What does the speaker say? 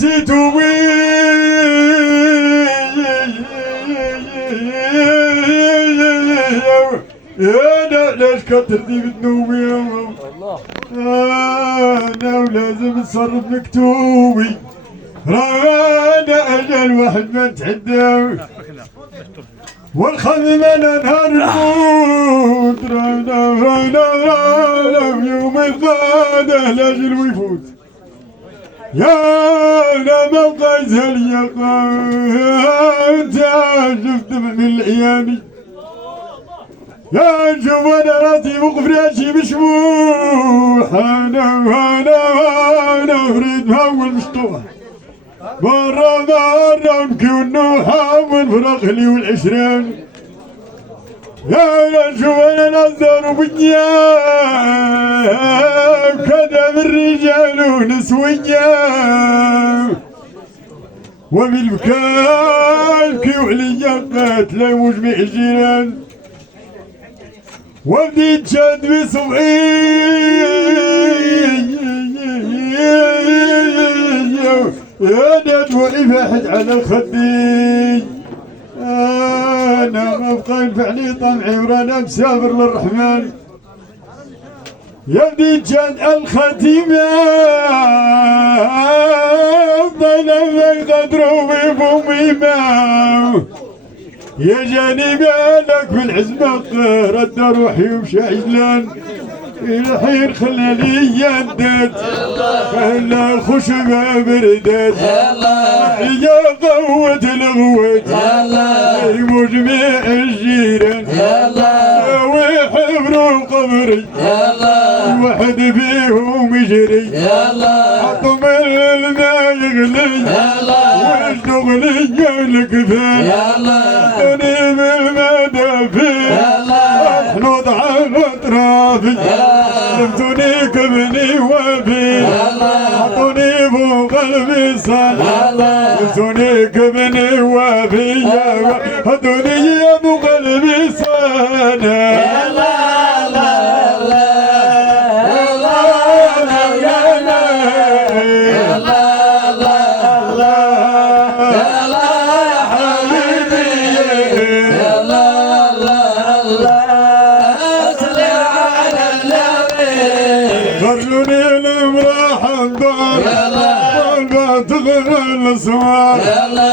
نسيتوي انا ليش كترتي بذنوبي انا ولازم نصرف مكتوبي رانا اجل واحد ما نتحداوي والخدم انا نهار الموت رانا يوم الغدا لاجل ويفوت يا انا ما بقى يزهل يا انت شفت من العياني يا نشوف انا راسي وقفراشي مشبوح انا اريد مهول مشطوح مرة نبكي ونوحة والفرخلي والعشرين يا نشوف انا نزار وبنيام كذا من رجال ونسوية وبالبكاء يبكي وعليا قاتل وجميع الجيران وبديت شاد بصبعي انا دموعي فاحت على الخدي انا ما بقى ينفعني طمعي ورانا مسافر للرحمن يا بديت شاد الختيمة ضينا قدروا بفمي ما يا جاني بالك بالعزمة رد روحي ومشى عجلان الحين خلاني يندد خلا الخشبة بردت يا قوة الغوت مجمع الجيران ويحبروا قبري واحد فيهم يجري حطوا من الماء يغلي والشغلي الكفاية انا بالمدافع احنط على اطرافي لمتوني كبني وفي حطوني فوق المصال لمتوني كبني وفي هدوني يا فوق المصال خرجوني لمراح الدار والبات غير الاسوار